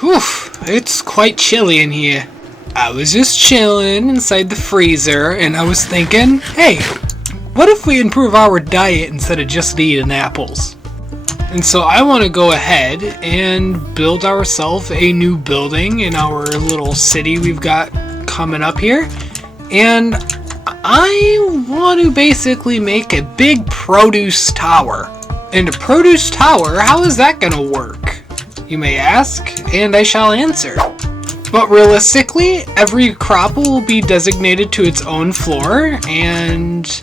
Whew, it's quite chilly in here. I was just chilling inside the freezer and I was thinking, hey, what if we improve our diet instead of just eating apples? And so I want to go ahead and build ourselves a new building in our little city we've got coming up here. And I want to basically make a big produce tower. And a produce tower, how is that going to work? You may ask, and I shall answer. But realistically, every crop will be designated to its own floor, and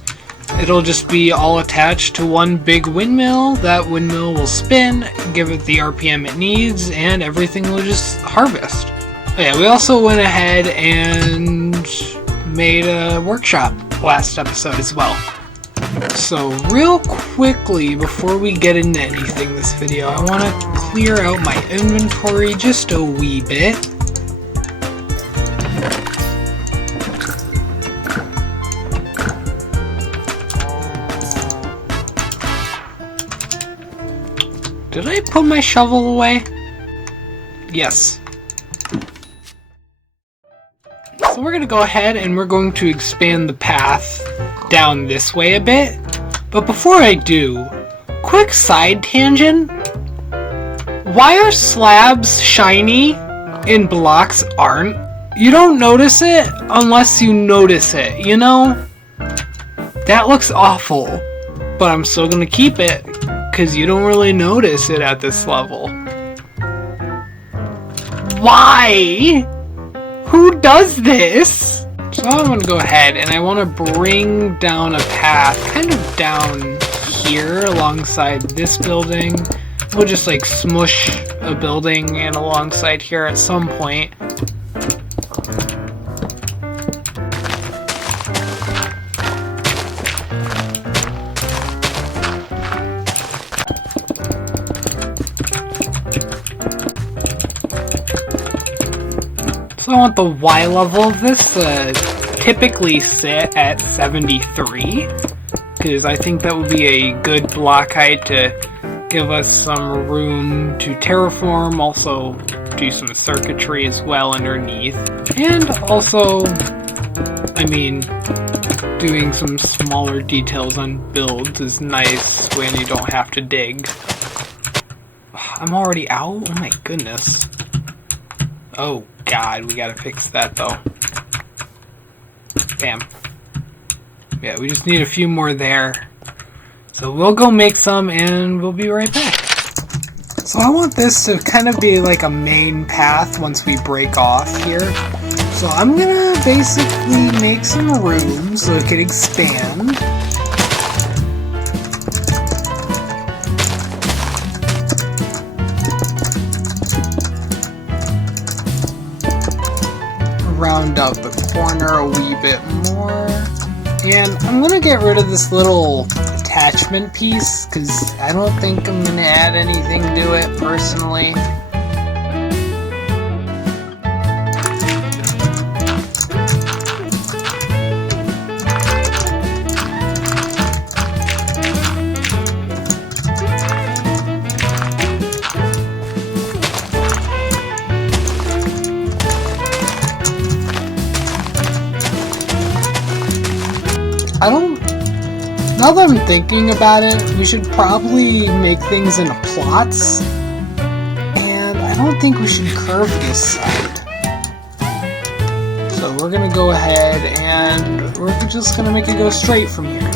it'll just be all attached to one big windmill. That windmill will spin, give it the RPM it needs, and everything will just harvest. Oh yeah, we also went ahead and made a workshop last episode as well. So real quickly, before we get into anything this video, I want to clear out my inventory just a wee bit. Did I put my shovel away? Yes. So we're going to go ahead and we're going to expand the path down this way a bit. But before I do, quick side tangent. Why are slabs shiny and blocks aren't? You don't notice it unless you notice it, you know? That looks awful, but I'm still going to keep it because you don't really notice it at this level. Why? Who does this? So I'm going to go ahead and I want to bring down a path kind of down here alongside this building. We'll just like smush a building and alongside here at some point. So I want the Y level of this to typically sit at 73, because I think that would be a good block height to give us some room to terraform, also do some circuitry as well underneath, and also, I mean, doing some smaller details on builds is nice when you don't have to dig. I'm already out? Oh my goodness. Oh god, we gotta fix that though. Bam. Yeah, we just need a few more there. So we'll go make some and we'll be right back. So I want this to kind of be like a main path once we break off here. So I'm gonna basically make some room so it can expand. Round out the corner a wee bit more. And I'm gonna get rid of this little attachment piece because I don't think I'm gonna add anything to it personally. Now that I'm thinking about it, we should probably make things into plots, and I don't think we should curve this side. So we're gonna go ahead and we're just gonna make it go straight from here.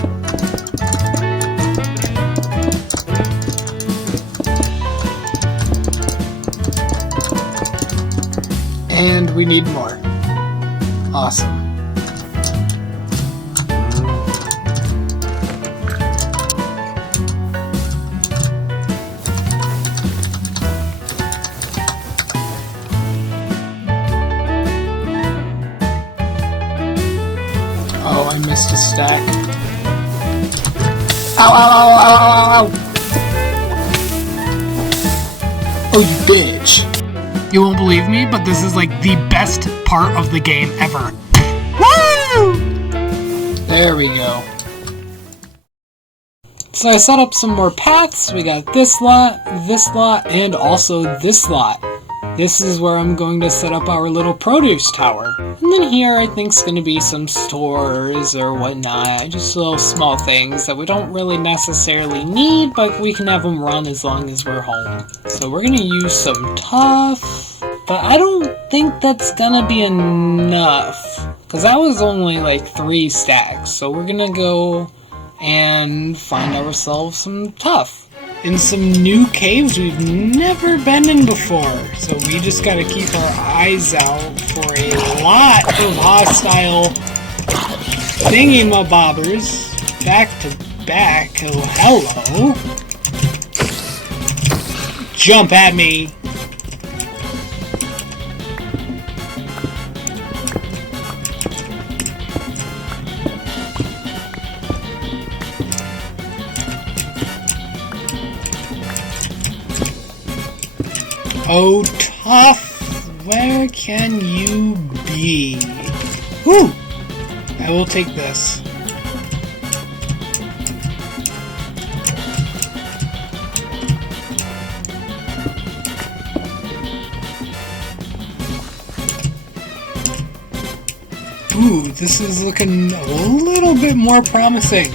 And we need more. Awesome. Oh, I missed a stack. Ow, ow, ow, ow, ow, ow, ow. Oh, you bitch. You won't believe me, but this is like the best part of the game ever. Woo! There we go. So I set up some more paths. We got this lot, and also this lot. This is where I'm going to set up our little produce tower. And then here I think is going to be some stores or whatnot. Just little small things that we don't really necessarily need, but we can have them run as long as we're home. So we're going to use some tough, but I don't think that's going to be enough. Because that was only like 3 stacks. So we're going to go and find ourselves some tough. In some new caves we've never been in before. So we just gotta keep our eyes out for a lot of hostile thingy-mabobbers. Back to back. Oh, hello. Jump at me. Oh, tough! Where can you be? Woo! I will take this. Ooh, this is looking a little bit more promising.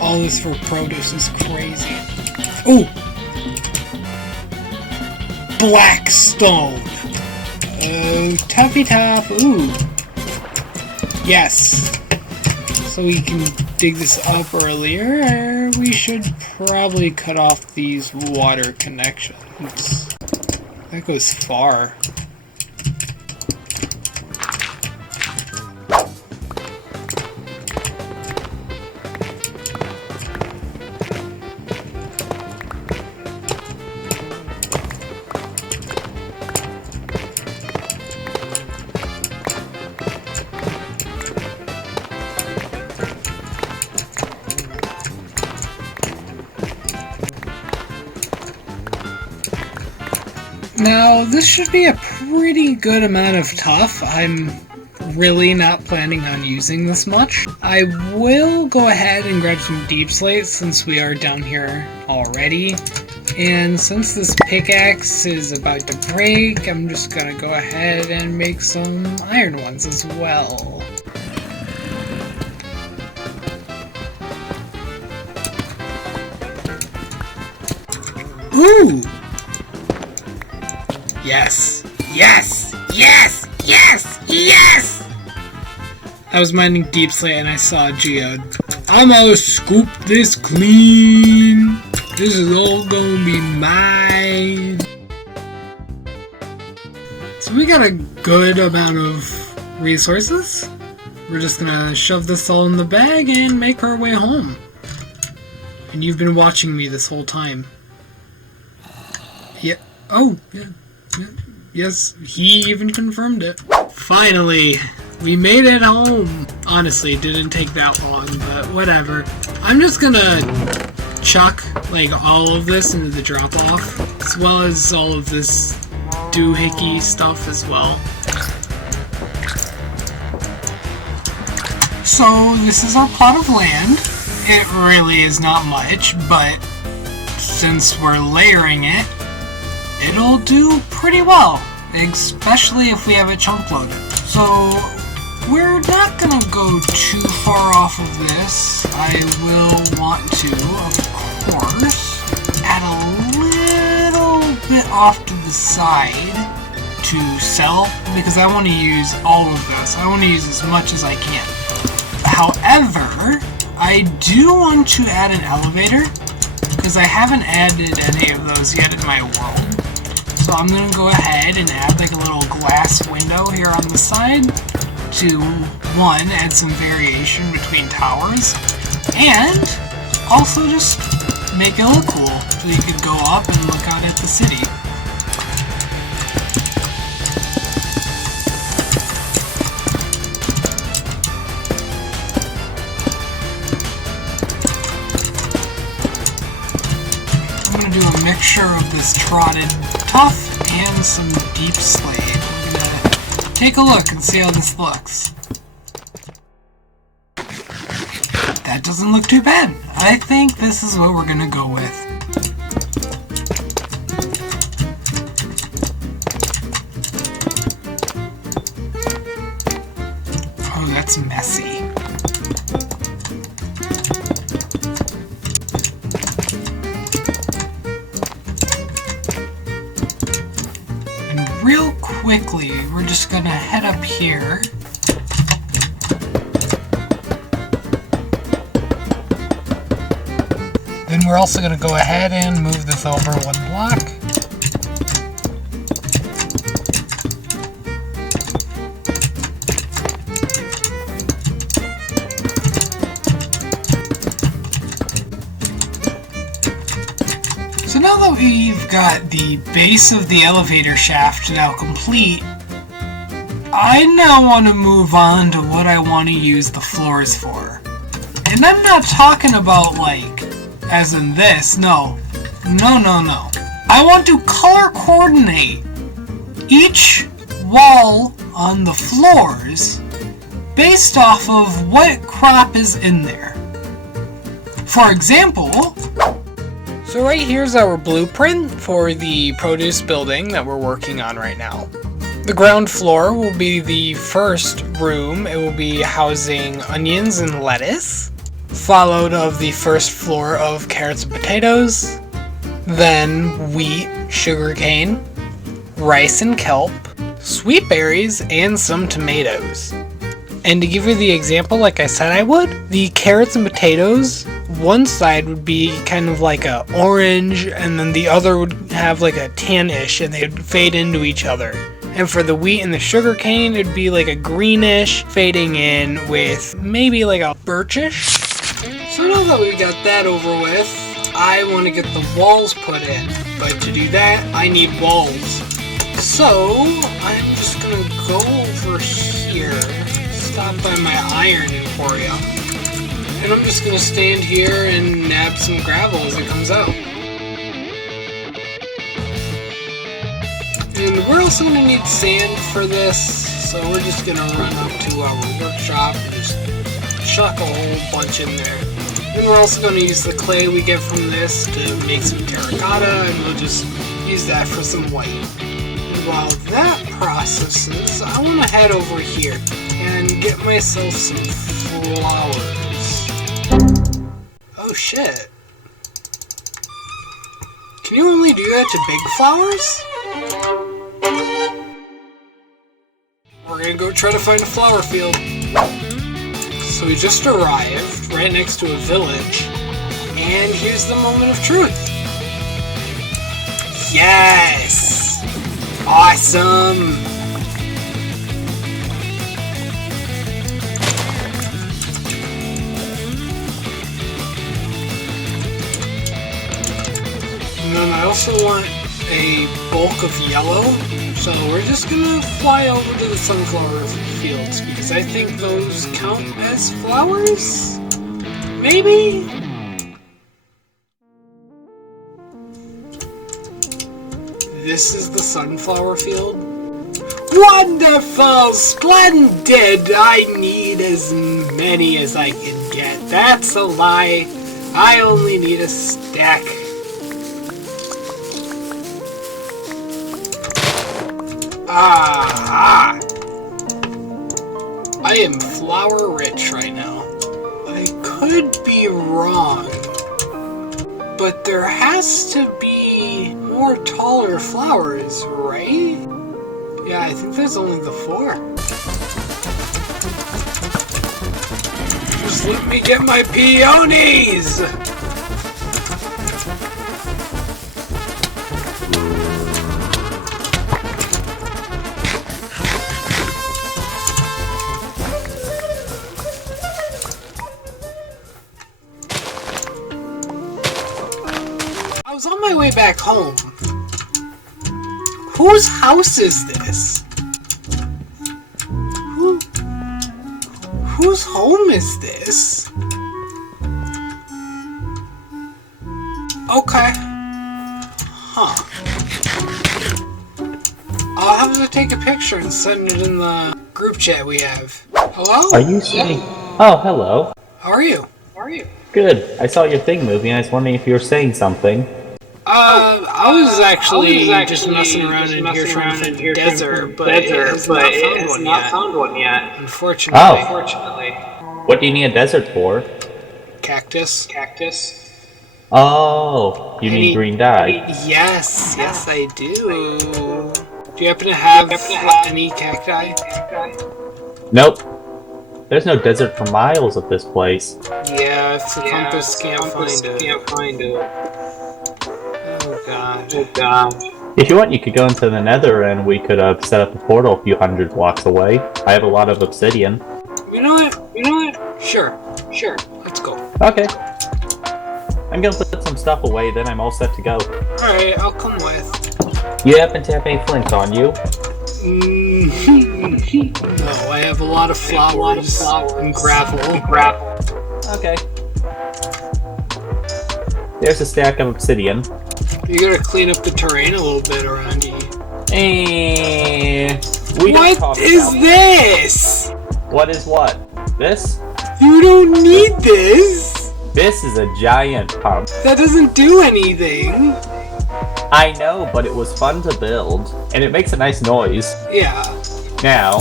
All this for produce is crazy. Ooh! Blackstone! Oh, toughy top! Ooh! Yes! So we can dig this up earlier. We should probably cut off these water connections. That goes far. Now, this should be a pretty good amount of tough. I'm really not planning on using this much. I will go ahead and grab some deep slate since we are down here already. And since this pickaxe is about to break, I'm just gonna go ahead and make some iron ones as well. Ooh! Yes! Yes! Yes! Yes! Yes! I was mining deep slate and I saw a geode. I'm gonna scoop this clean! This is all gonna be mine! So we got a good amount of resources. We're just gonna shove this all in the bag and make our way home. And you've been watching me this whole time. Yeah. Oh, yeah. Yes, he even confirmed it. Finally, we made it home. Honestly, it didn't take that long, but whatever. I'm just gonna chuck like all of this into the drop-off, as well as all of this doohickey stuff as well. So this is our plot of land. It really is not much, but since we're layering it, it'll do pretty well, especially if we have it chunk loaded. So we're not gonna go too far off of this. I will want to, of course, add a little bit off to the side to sell, because I want to use all of this. I want to use as much as I can. However, I do want to add an elevator, because I haven't added any of those yet in my world. So I'm going to go ahead and add like a little glass window here on the side to, one, add some variation between towers, and also just make it look cool so you could go up and look out at the city. I'm going to do a mixture of this trotted tough and some deep slate. We're gonna take a look and see how this looks. That doesn't look too bad. I think this is what we're gonna go with. quickly, we're just gonna head up here. Then we're also gonna go ahead and move this over 1 block. So now that we've got the base of the elevator shaft now complete, I now want to move on to what I want to use the floors for. And I'm not talking about like, as in this, no. No. I want to color coordinate each wall on the floors based off of what crop is in there. For example, so right here's our blueprint for the produce building that we're working on right now. The ground floor will be the first room. It will be housing onions and lettuce, followed of the first floor of carrots and potatoes, then wheat, sugarcane, rice and kelp, sweet berries, and some tomatoes. And to give you the example like I said I would, the carrots and potatoes, one side would be kind of like a orange, and then the other would have like a tannish, and they'd fade into each other. And for the wheat and the sugarcane, it'd be like a greenish, fading in with maybe like a birchish. So now that we got that over with, I want to get the walls put in. But to do that, I need walls. So I'm just gonna go over here, stop by my iron emporium, and I'm just gonna stand here and nab some gravel as it comes out. And we're also gonna need sand for this, so we're just gonna run up to our workshop and just chuck a whole bunch in there. Then we're also gonna use the clay we get from this to make some terracotta, and we'll just use that for some white. And while that processes, I wanna head over here and get myself some flowers. Oh shit. Can you only do that to big flowers? We're gonna go try to find a flower field. So we just arrived right next to a village, and here's the moment of truth. Yes! Awesome! And then I also want a bulk of yellow, so we're just gonna fly over to the sunflower fields because I think those count as flowers? Maybe? This is the sunflower field. Wonderful! Splendid! I need as many as I can get. That's a lie. I only need a stack. Ah! I am flower rich right now. I could be wrong, but there has to be more taller flowers, right? Yeah, I think there's only the 4. Just let me get my peonies! I was on my way back home. Whose house is this? Whose home is this? Okay. Huh. I'll have to take a picture and send it in the group chat we have. Hello? Are you saying... Oh, hello. How are you? Good. I saw your thing moving. I was wondering if you were saying something. I was actually just messing around in here trying to find a desert, but it has not found one yet. Unfortunately. What do you need a desert for? Cactus. Oh, you need green dye. Yes, I do. Do you happen to have any cacti? Nope. There's no desert for miles at this place. Yeah, if the compass can't find it. Oh god. If you want, you could go into the nether and we could set up a portal a few hundred blocks away. I have a lot of obsidian. You know what? Sure. Let's go. Okay. I'm gonna put some stuff away, then I'm all set to go. Alright, I'll come with. You happen to have any flints on you? No, I have a lot of flowers and gravel. Okay. There's a stack of obsidian. You gotta clean up the terrain a little bit around you. What is this? What is what? This? You don't need this! This is a giant pump. That doesn't do anything. I know, but it was fun to build, and it makes a nice noise. Yeah. Now,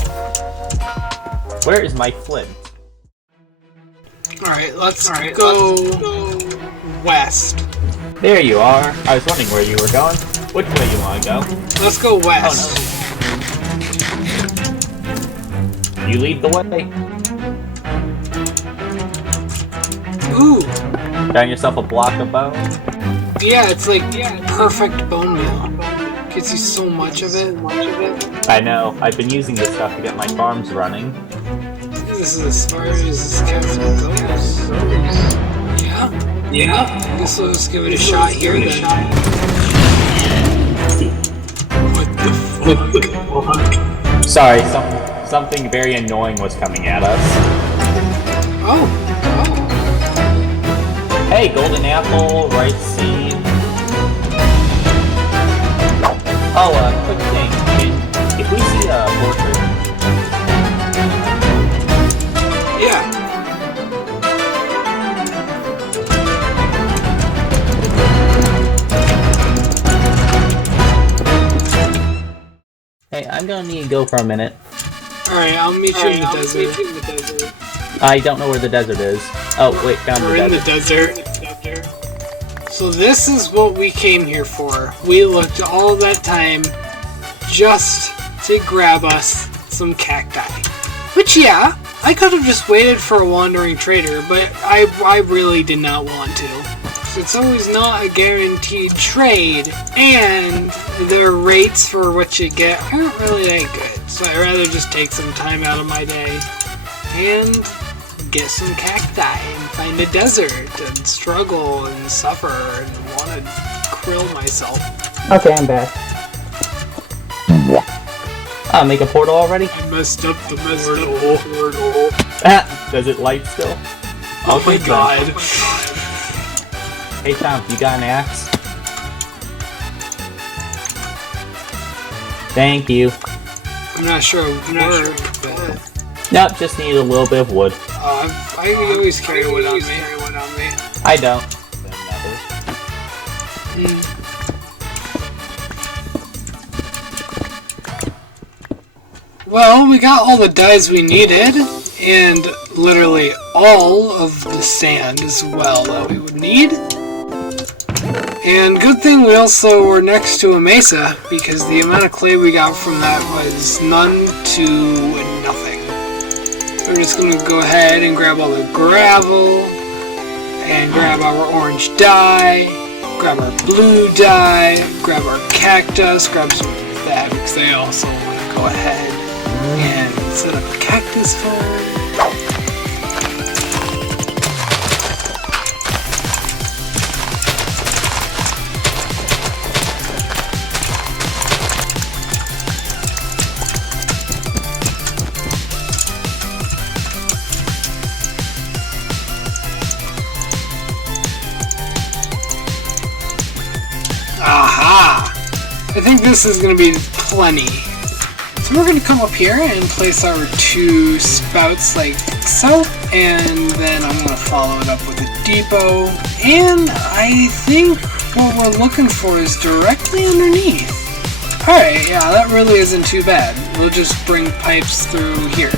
where is my flint? Alright, let's go west. There you are. I was wondering where you were going. Which way you want to go? Let's go west. Oh, no. You lead the way. Ooh. Found yourself a block of bone? Yeah, it's like perfect bone meal. Gives you so much of it. I know. I've been using this stuff to get my farms running. This is as far as this capital goes. Yeah. I guess we'll just give it a shot here then. What the fuck? Sorry, something very annoying was coming at us. Oh. Hey, golden apple, rice seed. Oh, quick thing. If we see a portrait. Yeah. Hey, I'm gonna need to go for a minute. Alright, I'll meet you in the desert. I don't know where the desert is. Oh, wait, found We're in the desert. So this is what we came here for. We looked all that time just to grab us some cacti. Which, yeah, I could have just waited for a wandering trader, but I really did not want to. So it's always not a guaranteed trade, and their rates for what you get aren't really that good. So I'd rather just take some time out of my day and get some cacti and find a desert and struggle and suffer and want to krill myself. Okay, I'm back. Make a portal already? I messed up the portal. Does it light still? Oh my god. Hey Tom, you got an axe? Thank you. I'm not sure it would work, but... Nope, just need a little bit of wood. I always carry wood on me. I don't. Well, we got all the dyes we needed, and literally all of the sand as well that we would need. And good thing we also were next to a mesa, because the amount of clay we got from that was none to nothing. We're just going to go ahead and grab all the gravel, and grab our orange dye, grab our blue dye, grab our cactus, grab some of that, because they also want to go ahead and set up a cactus farm. Aha! I think this is going to be plenty. So we're going to come up here and place our two spouts like so, and then I'm going to follow it up with a depot, and I think what we're looking for is directly underneath. Alright, yeah, that really isn't too bad. We'll just bring pipes through here.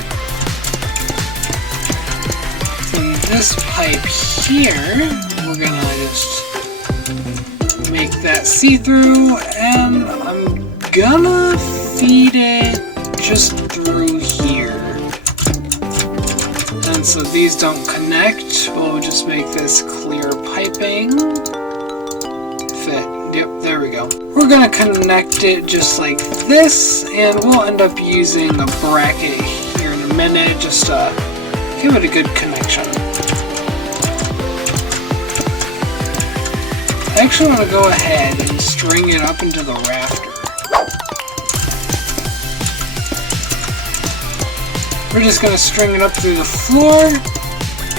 From this pipe here, we're going to just make that see-through, and I'm gonna feed it just through here. And so these don't connect. We'll just make this clear piping. Fit. Yep, there we go. We're gonna connect it just like this, and we'll end up using a bracket here in a minute just to give it a good connection. I actually want to go ahead and string it up into the rafter. We're just going to string it up through the floor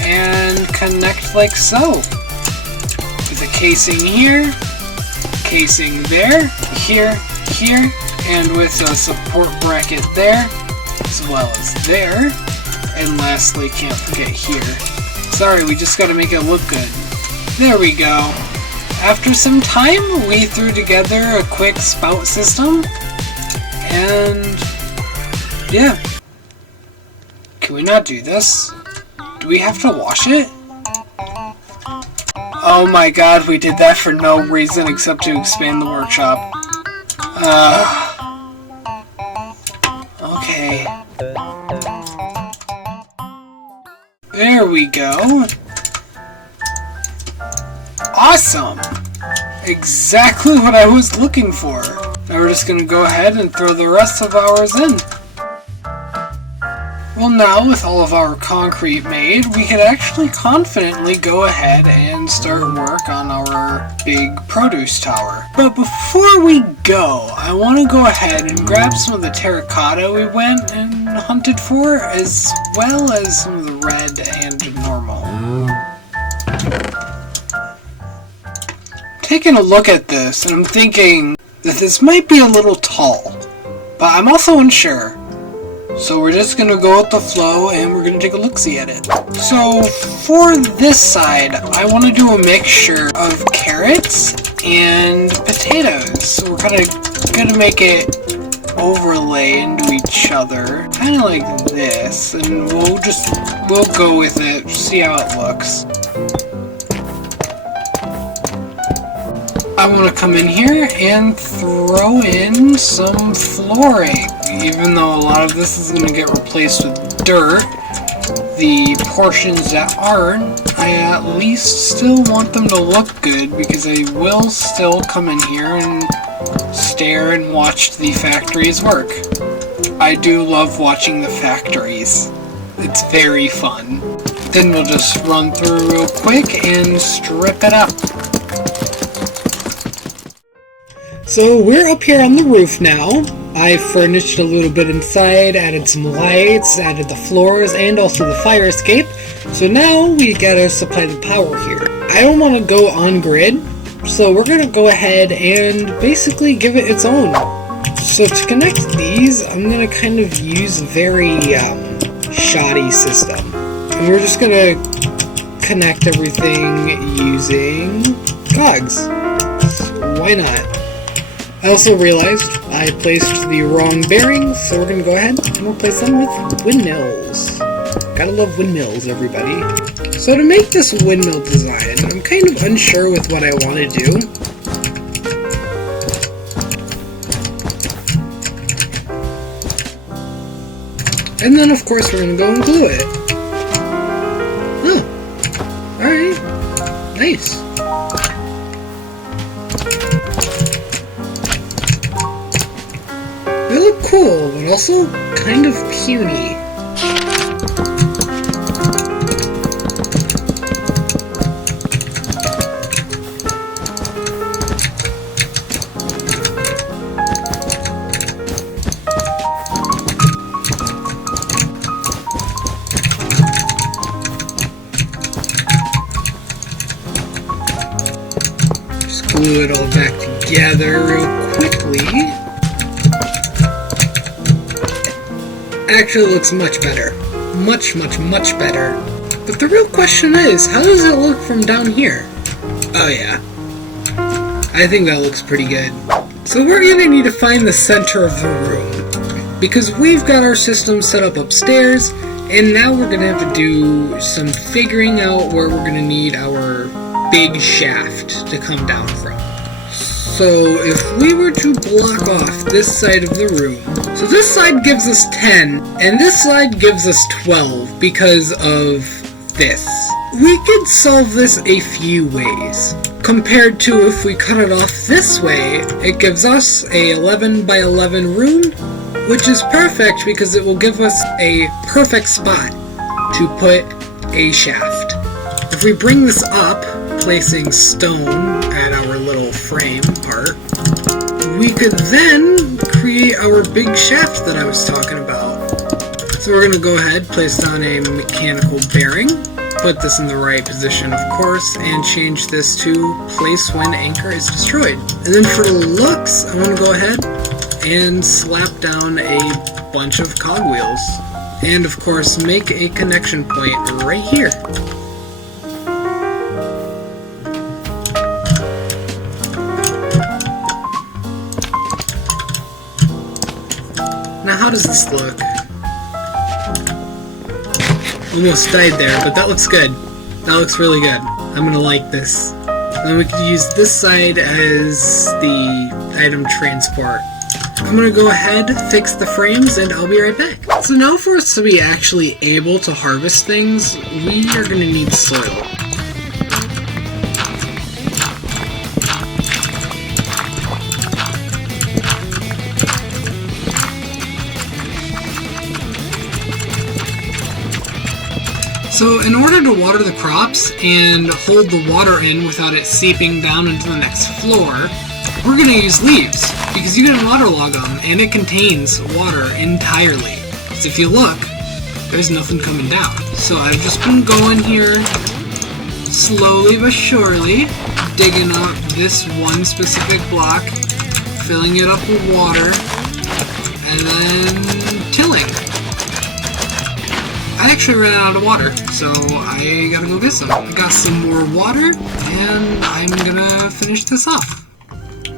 and connect like so. With a casing here, casing there, here, here, and with a support bracket there, as well as there. And lastly, can't forget here. Sorry, we just got to make it look good. There we go. After some time, we threw together a quick spout system, and yeah. Can we not do this? Do we have to wash it? Oh my god, we did that for no reason except to expand the workshop. Okay. There we go. Awesome! Exactly what I was looking for. Now we're just gonna go ahead and throw the rest of ours in. Well, now with all of our concrete made, we can actually confidently go ahead and start work on our big produce tower. But before we go, I want to go ahead and grab some of the terracotta we went and hunted for, as well as some of the red and normal. Taking a look at this, and I'm thinking that this might be a little tall, but I'm also unsure. So we're just going to go with the flow and we're going to take a look-see at it. So for this side, I want to do a mixture of carrots and potatoes. So we're kind of going to make it overlay into each other, kind of like this, and we'll go with it, see how it looks. I want to come in here and throw in some flooring. Even though a lot of this is going to get replaced with dirt, the portions that aren't, I at least still want them to look good, because I will still come in here and stare and watch the factories work. I do love watching the factories. It's very fun. Then we'll just run through real quick and strip it up. So we're up here on the roof now. I furnished a little bit inside, added some lights, added the floors, and also the fire escape. So now we gotta supply the power here. I don't want to go on grid, so we're gonna go ahead and basically give it its own. So to connect these, I'm gonna kind of use a very shoddy system. And we're just gonna connect everything using cogs. So why not? I also realized I placed the wrong bearings, so we're going to go ahead and replace them with windmills. Gotta love windmills, everybody. So to make this windmill design, I'm kind of unsure with what I want to do. And then, of course, we're going to go and glue it. Huh. Alright. Nice. They look cool, but also kind of puny. Just glue it all back together real quickly. Actually looks much better. Much better. But the real question is, how does it look from down here? Oh yeah. I think that looks pretty good. So we're gonna need to find the center of the room, because we've got our system set up upstairs, and now we're gonna have to do some figuring out where we're gonna need our big shaft to come down from. So if we were to block off this side of the room, so this side gives us 10, and this side gives us 12 because of this. We could solve this a few ways. Compared to if we cut it off this way, it gives us a 11 by 11 room, which is perfect because it will give us a perfect spot to put a shaft. If we bring this up, placing stone at our little frame part, we could then create our big shaft that I was talking about. So we're going to go ahead, place down a mechanical bearing, put this in the right position of course, and change this to place when anchor is destroyed. And then for looks, I want to go ahead and slap down a bunch of cogwheels. And of course make a connection point right here. Now how does this look? Almost died there, but that looks good. That looks really good. I'm gonna like this. And then we could use this side as the item transport. I'm gonna go ahead, fix the frames, and I'll be right back. So now for us to be actually able to harvest things, we are gonna need soil. So in order to water the crops and hold the water in without it seeping down into the next floor, we're going to use leaves, because you can waterlog them and it contains water entirely. So if you look, there's nothing coming down. So I've just been going here slowly but surely, digging up this one specific block, filling it up with water, and then tilling. I actually ran out of water, so I gotta go get some. I got some more water, and I'm gonna finish this off.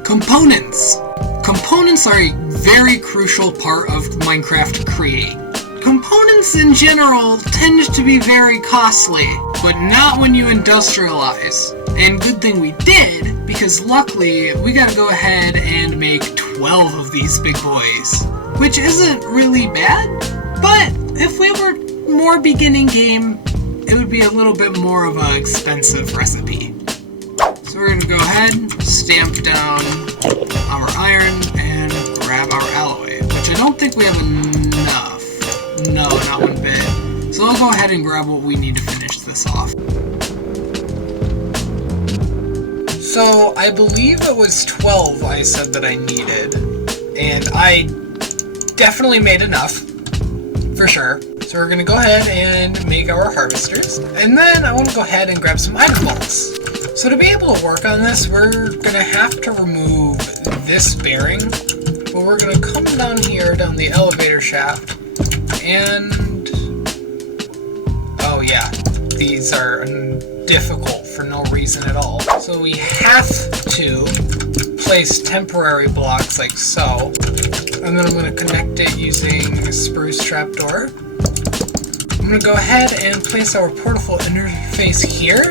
Components! Components are a very crucial part of Minecraft to create. Components in general tend to be very costly, but not when you industrialize. And good thing we did, because luckily we gotta go ahead and make 12 of these big boys. Which isn't really bad, but if we were more beginning game, it would be a little bit more of an expensive recipe. So we're going to go ahead, stamp down our iron, and grab our alloy, which I don't think we have enough. No, not one bit. So I'll go ahead and grab what we need to finish this off. So I believe it was 12 I said that I needed, and I definitely made enough, for sure. So we're going to go ahead and make our harvesters. And then I want to go ahead and grab some item bolts. So to be able to work on this, we're going to have to remove this bearing. But we're going to come down here, down the elevator shaft. And oh yeah, these are difficult for no reason at all. So we have to place temporary blocks like so. And then I'm going to connect it using a spruce trapdoor. I'm going to go ahead and place our portable interface here.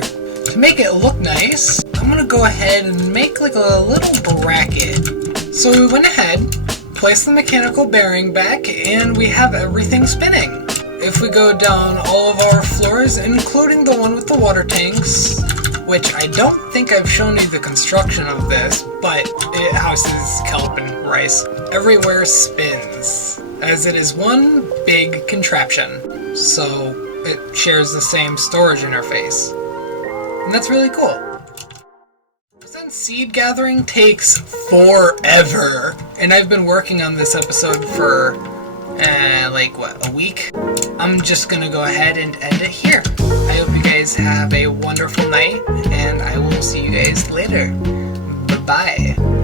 To make it look nice, I'm going to go ahead and make like a little bracket. So we went ahead, placed the mechanical bearing back, and we have everything spinning. If we go down all of our floors, including the one with the water tanks, which I don't think I've shown you the construction of this, but it houses kelp and rice. Everywhere spins, as it is one big contraption. So it shares the same storage interface. And that's really cool. Since seed gathering takes forever, and I've been working on this episode for, a week? I'm just gonna go ahead and end it here. I hope you guys have a wonderful night, and I will see you guys later. Bye-bye.